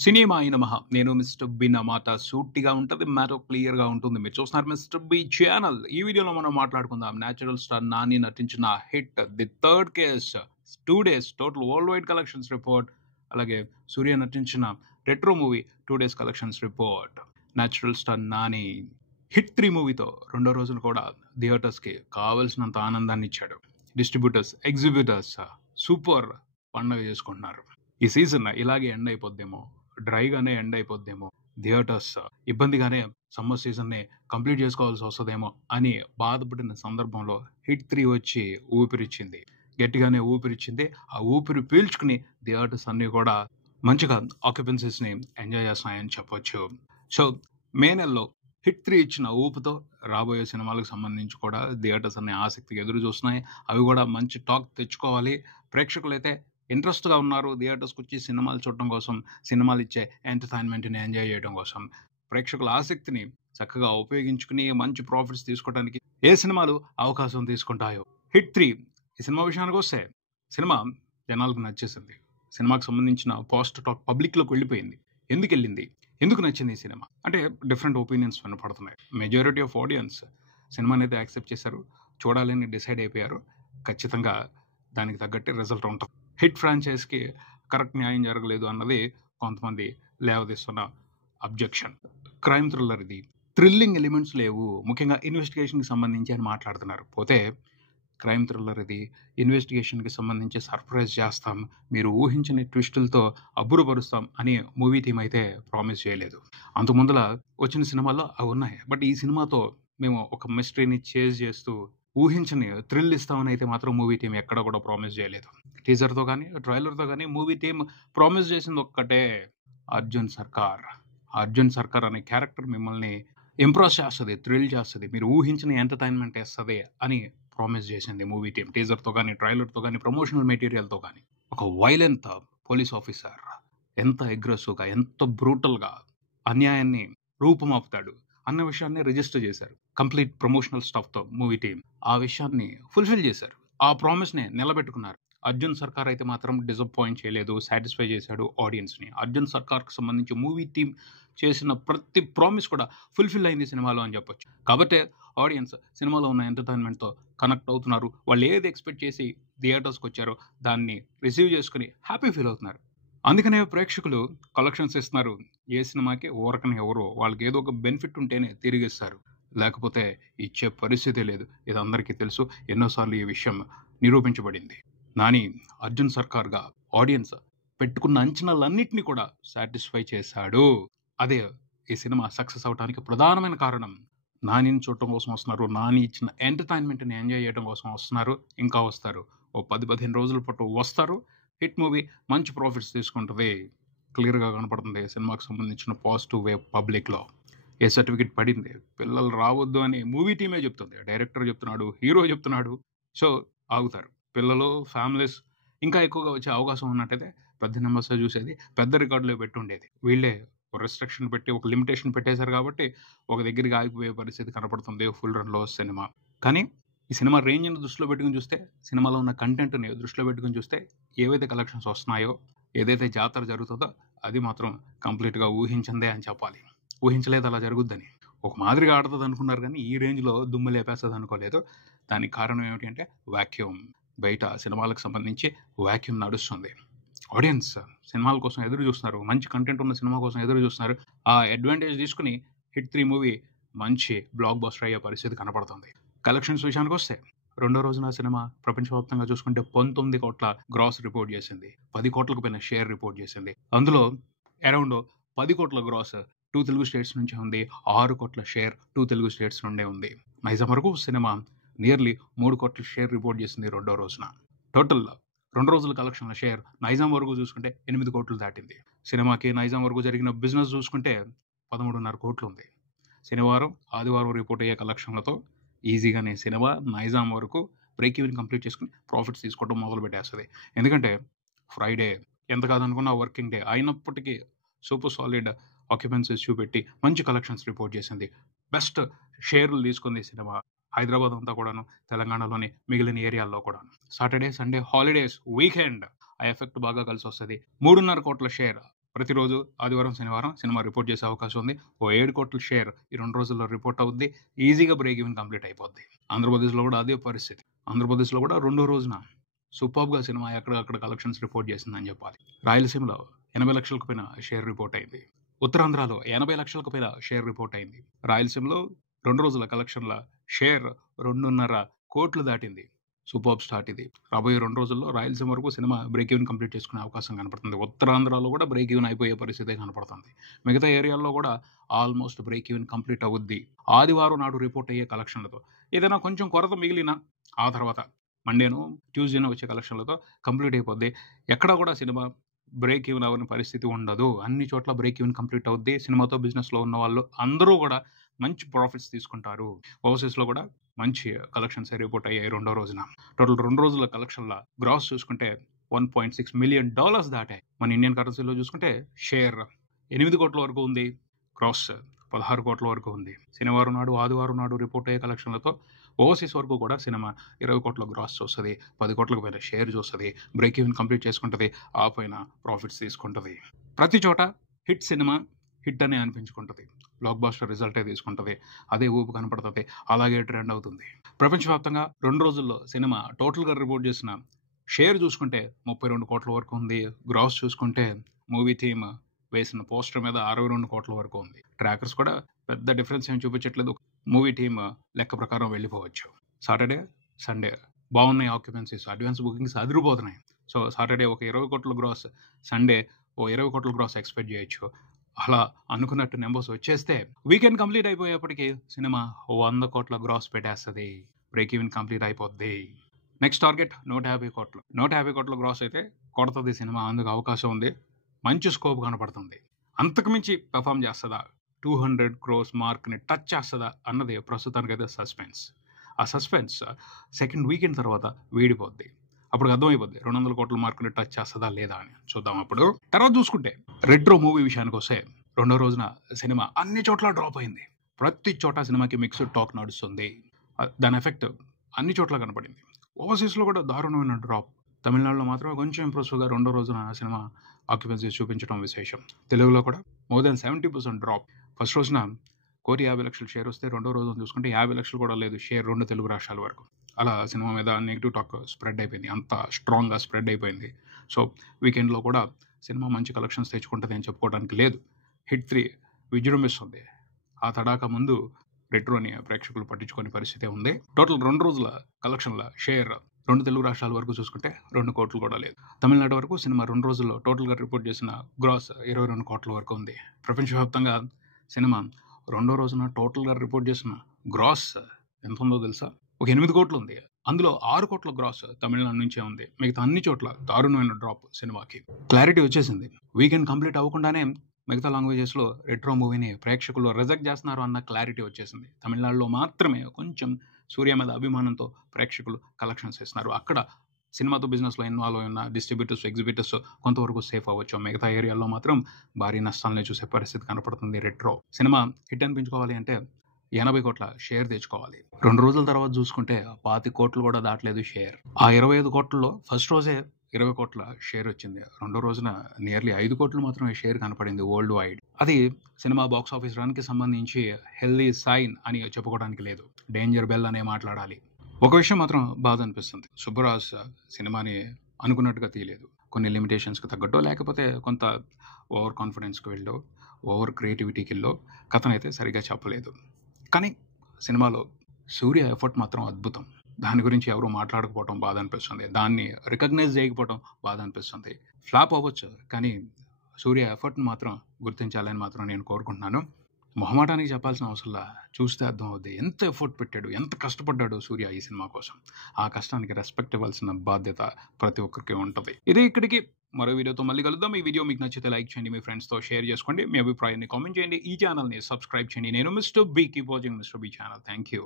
Cinema అయిన మహా నేను మిస్టర్ బి నా మాట సూటిగా ఉంటుంది, మ్యాటర్ క్లియర్గా ఉంటుంది. మీరు చూస్తున్నారు మిస్టర్ బి ఛానల్. ఈ వీడియోలో మనం మాట్లాడుకుందాం న్యాచురల్ స్టార్ నాని నటించిన hit the third case 2 days total world wide collections report. అలాగే సూర్య నటించిన retro movie 2 days collections report. Natural star Nani hit 3 మూవీతో రెండో రోజున కూడా థియేటర్స్కి కావలసినంత ఆనందాన్ని ఇచ్చాడు. డిస్ట్రిబ్యూటర్స్, ఎగ్జిబ్యూటర్స్ సూపర్ పండగ చేసుకుంటున్నారు. ఈ సీజన్ ఇలాగే ఎండ్ అయిపోద్దేమో, డ్రైగానే ఎండ్ అయిపోద్దేమో, థియేటర్స్ ఇబ్బందిగానే సమ్మర్ సీజన్ని కంప్లీట్ చేసుకోవాల్సి వస్తుందేమో అని బాధపడిన సందర్భంలో హిట్ 3 వచ్చి ఊపిరిచ్చింది, గట్టిగానే ఊపిరిచ్చింది. ఆ ఊపిరి పీల్చుకుని థియేటర్స్ అన్నీ కూడా మంచిగా ఆక్యుపెన్సీస్ని ఎంజాయ్ చేస్తున్నాయని చెప్పొచ్చు. సో మే నెలలో హిట్ 3 ఇచ్చిన ఊపుతో రాబోయే సినిమాలకు సంబంధించి కూడా థియేటర్స్ అనే ఆసక్తిగా ఎదురు చూస్తున్నాయి. అవి కూడా మంచి టాక్ తెచ్చుకోవాలి. ప్రేక్షకులు అయితే ఇంట్రెస్ట్గా ఉన్నారు థియేటర్స్కి వచ్చి సినిమాలు చూడటం కోసం, సినిమాలు ఇచ్చే ఎంటర్టైన్మెంట్ని ఎంజాయ్ చేయడం కోసం. ప్రేక్షకుల ఆసక్తిని చక్కగా ఉపయోగించుకుని మంచి ప్రాఫిట్స్ తీసుకోవడానికి ఏ సినిమాలు అవకాశం తీసుకుంటాయో. హిట్ 3 ఈ సినిమా విషయానికి వస్తే సినిమా జనాలకు నచ్చేసింది. సినిమాకి సంబంధించిన పాజిటివ్ టాక్ పబ్లిక్లోకి వెళ్ళిపోయింది. ఎందుకు వెళ్ళింది, ఎందుకు నచ్చింది ఈ సినిమా అంటే డిఫరెంట్ ఒపీనియన్స్ వినపడుతున్నాయి. మెజారిటీ ఆఫ్ ఆడియన్స్ సినిమాని అయితే యాక్సెప్ట్ చేశారు, చూడాలని డిసైడ్ అయిపోయారు. ఖచ్చితంగా దానికి తగ్గట్టే రిజల్ట్ ఉంటుంది. హిట్ ఫ్రాంచైజ్కి కరెక్ట్ న్యాయం జరగలేదు అన్నది కొంతమంది లేవదీస్తున్న అబ్జెక్షన్. క్రైమ్ థ్రిల్లర్ ఇది, థ్రిల్లింగ్ ఎలిమెంట్స్ లేవు, ముఖ్యంగా ఇన్వెస్టిగేషన్కి సంబంధించి అని మాట్లాడుతున్నారు. పోతే క్రైమ్ థ్రిల్లర్ ఇది, ఇన్వెస్టిగేషన్కి సంబంధించి సర్ప్రైజ్ చేస్తాం, మీరు ఊహించని ట్విస్టులతో అబ్బురపరుస్తాం అని మూవీ టీం అయితే ప్రామిస్ చేయలేదు. అంతకుముందుల వచ్చిన సినిమాల్లో అవి ఉన్నాయి. బట్ ఈ సినిమాతో మేము ఒక మిస్టరీని చేజ్ చేస్తూ ఊహించని థ్రిల్ ఇస్తామని అయితే మాత్రం మూవీ టీం ఎక్కడ కూడా ప్రామిస్ చేయలేదు. టీజర్తో కానీ ట్రైలర్తో కానీ మూవీ టీం ప్రామిస్ చేసింది ఒక్కటే, అర్జున్ సర్కార్. అర్జున్ సర్కార్ అనే క్యారెక్టర్ మిమ్మల్ని ఇంప్రెస్ చేస్తుంది, థ్రిల్ చేస్తుంది, మీరు ఊహించిన ఎంటర్టైన్మెంట్ వేస్తుంది అని ప్రామిస్ చేసింది మూవీ టీం. టీజర్తో కానీ ట్రైలర్తో కానీ ప్రమోషనల్ మెటీరియల్తో కానీ. ఒక వైలెంట్ పోలీస్ ఆఫీసర్ ఎంత అగ్రెసివ్గా, ఎంత బ్రూటల్గా అన్యాయాన్ని రూపుమాపుతాడు అన్న విషయాన్ని రిజిస్టర్ చేశారు కంప్లీట్ ప్రమోషనల్ స్టఫ్తో మూవీ టీం. ఆ విషయాన్ని ఫుల్ఫిల్ చేశారు, ఆ ప్రామిస్ని నిలబెట్టుకున్నారు. అర్జున్ సర్కార్ అయితే మాత్రం డిసప్పాయింట్ చేయలేదు, సాటిస్ఫై చేశాడు ఆడియన్స్ని. అర్జున్ సర్కార్కి సంబంధించి మూవీ టీం చేసిన ప్రతి ప్రామిస్ కూడా ఫుల్ఫిల్ అయింది సినిమాలో అని చెప్పొచ్చు. కాబట్టి ఆడియన్స్ సినిమాలో ఉన్న ఎంటర్టైన్మెంట్తో కనెక్ట్ అవుతున్నారు. వాళ్ళు ఏది ఎక్స్పెక్ట్ చేసి థియేటర్స్కి వచ్చారో దాన్ని రిసీవ్ చేసుకుని హ్యాపీ ఫీల్ అవుతున్నారు. అందుకనే ప్రేక్షకులు కలెక్షన్స్ ఇస్తున్నారు. ఏ సినిమాకి ఊరకని ఎవరో, వాళ్ళకి ఏదో ఒక బెనిఫిట్ ఉంటేనే తిరిగిస్తారు, లేకపోతే ఇచ్చే పరిస్థితి లేదు. ఇది అందరికీ తెలుసు, ఎన్నోసార్లు ఈ విషయం నిరూపించబడింది. నాని అర్జున్ సర్కార్గా ఆడియన్స్ పెట్టుకున్న అంచనాలన్నింటినీ కూడా సాటిస్ఫై చేశాడు. అదే ఈ సినిమా సక్సెస్ అవడానికి ప్రధానమైన కారణం. నానిని చూడటం కోసం వస్తున్నారు, నాని ఇచ్చిన ఎంటర్టైన్మెంట్ని ఎంజాయ్ చేయడం కోసం వస్తున్నారు, ఇంకా వస్తారు. ఓ 10-15 రోజుల పాటు వస్తారు. హిట్ మూవీ మంచి ప్రాఫిట్స్ తీసుకుంటుంది, క్లియర్గా కనపడుతుంది. సినిమాకి సంబంధించిన పాజిటివ్ వే పబ్లిక్లో ఏ సర్టిఫికెట్ పడింది, పిల్లలు రావద్దు అని మూవీ టీమే చెప్తుంది, డైరెక్టర్ చెప్తున్నాడు, హీరో చెప్తున్నాడు. సో ఆగుతారు. పిల్లలు, ఫ్యామిలీస్ ఇంకా ఎక్కువగా వచ్చే అవకాశం ఉన్నట్టయితే పెద్ద నెంబర్స్ చూసేది, పెద్ద రికార్డులో పెట్టి ఉండేది. వీళ్ళే రెస్ట్రిక్షన్ పెట్టి ఒక లిమిటేషన్ పెట్టేశారు కాబట్టి ఒక దగ్గరికి ఆగిపోయే పరిస్థితి కనపడుతుంది ఫుల్ రన్లో సినిమా. కానీ ఈ సినిమా రేంజ్ని దృష్టిలో పెట్టుకుని చూస్తే, సినిమాలో ఉన్న కంటెంట్ని దృష్టిలో పెట్టుకుని చూస్తే, ఏవైతే కలెక్షన్స్ వస్తున్నాయో, ఏదైతే జాతర జరుగుతుందో అది మాత్రం కంప్లీట్గా ఊహించిందే అని చెప్పాలి. ఊహించలేదు అలా జరుగుద్దని. ఒక మాదిరిగా ఆడుతుంది అనుకున్నారు కానీ ఈ రేంజ్లో దుమ్ము లేపేస్తుంది అనుకోలేదు. దానికి కారణం ఏమిటి అంటే వాక్యూమ్. బయట సినిమాలకు సంబంధించి వాక్యూమ్ నడుస్తుంది. ఆడియన్స్ సినిమాల కోసం ఎదురు చూస్తున్నారు, మంచి కంటెంట్ ఉన్న సినిమా కోసం ఎదురు చూస్తున్నారు. ఆ అడ్వాంటేజ్ తీసుకుని హిట్ 3 మూవీ మంచి బ్లాక్ బస్టర్ అయ్యే పరిస్థితి కనపడుతుంది. కలెక్షన్స్ విషయానికి వస్తే రెండో రోజున సినిమా ప్రపంచవ్యాప్తంగా చూసుకుంటే 19 కోట్ల గ్రాస్ రిపోర్ట్ చేసింది, 10 కోట్లకు పైన షేర్ రిపోర్ట్ చేసింది. అందులో అరౌండ్ 10 కోట్ల గ్రాస్ 2 తెలుగు స్టేట్స్ నుంచి ఉంది, 6 కోట్ల షేర్ 2 తెలుగు స్టేట్స్ నుండే ఉంది. నైజాం వరకు సినిమా నియర్లీ 3 కోట్ల షేర్ రిపోర్ట్ చేసింది రెండో రోజున. టోటల్ 2 రోజుల కలెక్షన్ల షేర్ నైజాం వరకు చూసుకుంటే 8 కోట్లు దాటింది. సినిమాకి నైజాం వరకు జరిగిన బిజినెస్ చూసుకుంటే 13.5 కోట్లు ఉంది. శనివారం, ఆదివారం రిపోర్ట్ అయ్యే కలెక్షన్లతో ఈజీగానే సినిమా నైజాం వరకు బ్రేక్ ఈవెన్ కంప్లీట్ చేసుకుని ప్రాఫిట్స్ తీసుకోవడం మొదలు పెట్టేస్తుంది. ఎందుకంటే ఫ్రైడే ఎంత కాదనుకున్నా వర్కింగ్ డే అయినప్పటికీ సూపర్ సాలిడ్ ఆక్యుపెన్సీస్ చూపెట్టి మంచి కలెక్షన్స్ రిపోర్ట్ చేసింది. బెస్ట్ షేర్లు తీసుకుంది సినిమా హైదరాబాద్ అంతా కూడాను, తెలంగాణలోని మిగిలిన ఏరియాల్లో కూడా. సాటర్డే, సండే, హాలిడేస్, వీకెండ్ ఆ ఎఫెక్ట్ బాగా కలిసి వస్తుంది. 3.5 కోట్ల షేర్ ప్రతిరోజు ఆదివారం, శనివారం సినిమా రిపోర్ట్ చేసే అవకాశం ఉంది. ఓ 7 కోట్ల షేర్ ఈ 2 రోజుల్లో రిపోర్ట్ అవుద్ది. ఈజీగా బ్రేక్ ఈవెన్ కంప్లీట్ అయిపోద్ది. ఆంధ్రప్రదేశ్‌లో కూడా అదే పరిస్థితి. ఆంధ్రప్రదేశ్‌లో కూడా రెండో రోజున సూపర్బ్‌గా సినిమా ఎక్కడికక్కడ కలెక్షన్స్ రిపోర్ట్ చేసిందని చెప్పాలి. రాయలసీమలో 80 లక్షలకు పైన షేర్ రిపోర్ట్ అయింది. ఉత్తరాంధ్రలో 80 లక్షలకు పైన షేర్ రిపోర్ట్ అయింది. రాయలసీమలో 2 రోజుల కలెక్షన్ల షేర్ 2.5 కోట్లు దాటింది. సూపర్బ్ స్టార్ట్ ఇది. రాబోయే 2 రోజుల్లో రాయలసీమ వరకు సినిమా బ్రేక్ ఈవెన్ కంప్లీట్ చేసుకునే అవకాశం కనపడుతుంది. ఉత్తరాంధ్రలో కూడా బ్రేక్ ఈవెన్ అయిపోయే పరిస్థితే కనపడుతుంది. మిగతా ఏరియాల్లో కూడా ఆల్మోస్ట్ బ్రేక్ ఈవెన్ కంప్లీట్ అవుద్ది. ఆదివారం నాడు రిపోర్ట్ అయ్యే కలెక్షన్లతో. ఏదైనా కొంచెం కొరత మిగిలినా ఆ తర్వాత మండేనో, ట్యూస్డేనో వచ్చే కలెక్షన్లతో కంప్లీట్ అయిపోద్ది. ఎక్కడా కూడా సినిమా బ్రేక్ ఈవెన్ అవ్వని పరిస్థితి ఉండదు. అన్ని చోట్ల బ్రేక్ ఈవెన్ కంప్లీట్ అవుద్ది. సినిమాతో బిజినెస్‌లో ఉన్న వాళ్ళు అందరూ కూడా మంచి ప్రాఫిట్స్ తీసుకుంటారు. ఓవర్సీస్‌లో కూడా మంచి కలెక్షన్స్ రిపోర్ట్ అయ్యాయి రెండో రోజున. టోటల్ 2 రోజుల కలెక్షన్ల గ్రాస్ చూసుకుంటే $1.6 మిలియన్ దాటాయి. మన ఇండియన్ కరెన్సీలో చూసుకుంటే షేర్ 8 కోట్ల వరకు ఉంది. గ్రాస్ 16 కోట్ల వరకు ఉంది. శనివారం నాడు, ఆదివారం నాడు రిపోర్ట్ అయ్యే కలెక్షన్లతో ఓవర్సీస్ వరకు కూడా సినిమా 20 కోట్ల గ్రాస్ చూస్తుంది. 10 కోట్లకు పైన షేర్ చూస్తుంది. బ్రేక్ ఈవెన్ కంప్లీట్ చేసుకుంటుంది. ఆ పైన ప్రాఫిట్స్ తీసుకుంటుంది. ప్రతి చోట హిట్ సినిమా హిట్ అనే అనిపించుకుంటుంది. బ్లాక్ బాస్టర్ రిజల్టే తీసుకుంటుంది. అదే ఊపు కనపడుతుంది. అలాగే ట్రెండ్ అవుతుంది. ప్రపంచవ్యాప్తంగా 2 రోజుల్లో సినిమా టోటల్గా రిపోర్ట్ చేసిన షేర్ చూసుకుంటే 32 కోట్ల వరకు ఉంది. గ్రాస్ చూసుకుంటే మూవీ టీమ్ వేసిన పోస్టర్ మీద 62 కోట్ల వరకు ఉంది. ట్రాకర్స్ కూడా పెద్ద డిఫరెన్స్ ఏం చూపించట్లేదు. మూవీ టీమ్ లెక్క ప్రకారం వెళ్ళిపోవచ్చు. సాటర్డే, సండే బాగున్నాయి ఆక్యుపెన్సీస్, అడ్వాన్స్ బుకింగ్స్ అదిరిపోతున్నాయి. సో సాటర్డే ఒక 20 కోట్ల గ్రాస్, సండే ఓ 20 కోట్ల గ్రాస్ ఎక్స్పెక్ట్ చేయొచ్చు. అలా అనుకున్నట్టు నెంబర్స్ వచ్చేస్తే వీకెండ్ కంప్లీట్ అయిపోయేప్పటికీ సినిమా 100 కోట్ల గ్రాస్ పెట్టేస్తుంది. బ్రేక్ ఈవెన్ కంప్లీట్ అయిపోద్ది. నెక్స్ట్ టార్గెట్ 150 కోట్లు. 150 కోట్ల గ్రాస్ అయితే కొడుతుంది సినిమా. అందుకు అవకాశం ఉంది. మంచి స్కోప్ కనపడుతుంది. అంతకుమించి పెర్ఫామ్ చేస్తుందా, 200 క్రోస్ మార్క్ని టచ్ చేస్తుందా అన్నది ప్రస్తుతానికైతే సస్పెన్స్. ఆ సస్పెన్స్ సెకండ్ వీకెండ్ తర్వాత వీడిపోద్ది. అప్పుడు అర్థమైపోద్ది 200 కోట్ల మార్కుని టచ్ చేస్తుందా లేదా అని. చూద్దాం అప్పుడు. తర్వాత చూసుకుంటే రెట్రో మూవీ విషయానికి వస్తే రెండో రోజున సినిమా అన్ని చోట్ల డ్రాప్ అయింది. ప్రతి చోట సినిమాకి మిక్స్డ్ టాక్ నడుస్తుంది. దాని ఎఫెక్ట్ అన్ని చోట్ల కనపడింది. ఓవర్సీస్లో కూడా దారుణమైన డ్రాప్. తమిళనాడులో మాత్రం కొంచెం ఇంప్రెసివ్గా రెండో రోజున సినిమా ఆక్యుపెన్సీస్ చూపించడం విశేషం. తెలుగులో కూడా మోర్ దెన్ 70% డ్రాప్. ఫస్ట్ రోజున 1,50,00,000 షేర్ వస్తే రెండో రోజున చూసుకుంటే 50 లక్షలు కూడా లేదు షేర్ 2 తెలుగు రాష్ట్రాల వరకు. అలా సినిమా మీద నెగిటివ్ టాక్ స్ప్రెడ్ అయిపోయింది. అంత స్ట్రాంగ్గా స్ప్రెడ్ అయిపోయింది. సో వీకెండ్లో కూడా సినిమా మంచి కలెక్షన్స్ తెచ్చుకుంటుంది అని చెప్పుకోవడానికి లేదు. హిట్ 3 విజృంభిస్తుంది. ఆ తడాక ముందు రెట్రోని ప్రేక్షకులు పట్టించుకునే పరిస్థితి ఉంది. టోటల్ 2 రోజుల కలెక్షన్ల షేర్ 2 తెలుగు రాష్ట్రాల వరకు చూసుకుంటే 2 కోట్లు కూడా లేదు. తమిళనాడు వరకు సినిమా 2 రోజుల్లో టోటల్గా రిపోర్ట్ చేసిన గ్రాస్ 22 కోట్ల వరకు ఉంది. ప్రపంచవ్యాప్తంగా సినిమా రెండో రోజున టోటల్గా రిపోర్ట్ చేసిన గ్రాస్ ఎంత ఉందో తెలుసా? ఒక 8 కోట్లు ఉంది. అందులో 6 కోట్ల గ్రాస్ తమిళనాడు నుంచే ఉంది. మిగతా అన్ని చోట్ల దారుణమైన డ్రాప్ సినిమాకి. క్లారిటీ వచ్చేసింది. వీకెండ్ కంప్లీట్ అవ్వకుండానే మిగతా లాంగ్వేజెస్లో రెట్రో మూవీని ప్రేక్షకులు రిజెక్ట్ చేస్తున్నారు అన్న క్లారిటీ వచ్చేసింది. తమిళనాడులో మాత్రమే కొంచెం సూర్య మీద అభిమానంతో ప్రేక్షకులు కలెక్షన్స్ ఇస్తున్నారు. అక్కడ సినిమాతో బిజినెస్లో ఇన్వాల్వ్ అయిన డిస్ట్రిబ్యూటర్స్, ఎగ్జిబిటర్స్ కొంతవరకు సేఫ్ అవ్వచ్చు. మిగతా ఏరియాల్లో మాత్రం భారీ నష్టాలని చూసే పరిస్థితి కనపడుతుంది. రెట్రో సినిమా హిట్ అనిపించుకోవాలి అంటే 80 కోట్ల షేర్ తెచ్చుకోవాలి. 2 రోజుల తర్వాత చూసుకుంటే 25 కోట్లు కూడా దాటలేదు షేర్. ఆ 25 కోట్లలో ఫస్ట్ రోజే 20 కోట్ల షేర్ వచ్చింది. రెండో రోజున నియర్లీ 5 కోట్లు మాత్రమే షేర్ కనపడింది వరల్డ్ వైడ్. అది సినిమా బాక్స్ ఆఫీస్ రన్కి సంబంధించి హెల్దీ సైన్ అని చెప్పుకోవడానికి లేదు. డేంజర్ బెల్ అనే మాట్లాడాలి. ఒక విషయం మాత్రం బాధ అనిపిస్తుంది. సుబ్బరాజ్ సినిమాని అనుకున్నట్టుగా తీయలేదు. కొన్ని లిమిటేషన్స్కి తగ్గట్టో లేకపోతే కొంత ఓవర్ కాన్ఫిడెన్స్కి వెళ్ళో, ఓవర్ క్రియేటివిటీకి వెళ్ళో కథనైతే సరిగా చెప్పలేదు. కానీ సినిమాలో సూర్య ఎఫర్ట్ మాత్రం అద్భుతం. దాని గురించి ఎవరు మాట్లాడకపోవడం బాధ అనిపిస్తుంది. దాన్ని రికగ్నైజ్ చేయకపోవడం బాధ అనిపిస్తుంది. ఫ్లాప్ అవ్వచ్చు, కానీ సూర్య ఎఫర్ట్ని మాత్రం గుర్తించాలని మాత్రం నేను కోరుకుంటున్నాను. మొహమాటానికి చెప్పాల్సిన అవసరంలా చూస్తే అర్థం అవుద్ది ఎంత ఎఫర్ట్ పెట్టాడు, ఎంత కష్టపడ్డాడు సూర్య ఈ సినిమా కోసం. ఆ కష్టానికి రెస్పెక్ట్ ఇవ్వాల్సిన బాధ్యత ప్రతి ఒక్కరికి ఉంటుంది. ఇదే ఇక్కడికి మరో వీడియోతో మళ్ళీ కలుద్దాం. ఈ వీడియో మీకు నచ్చితే లైక్ చేయండి, మీ ఫ్రెండ్స్తో షేర్ చేసుకోండి, మీ అభిప్రాయాన్ని కామెంట్ చేయండి, ఈ ఛానల్ని సబ్స్క్రైబ్ చేయండి. నేను mister B. Keep watching mister B channel. Thank you.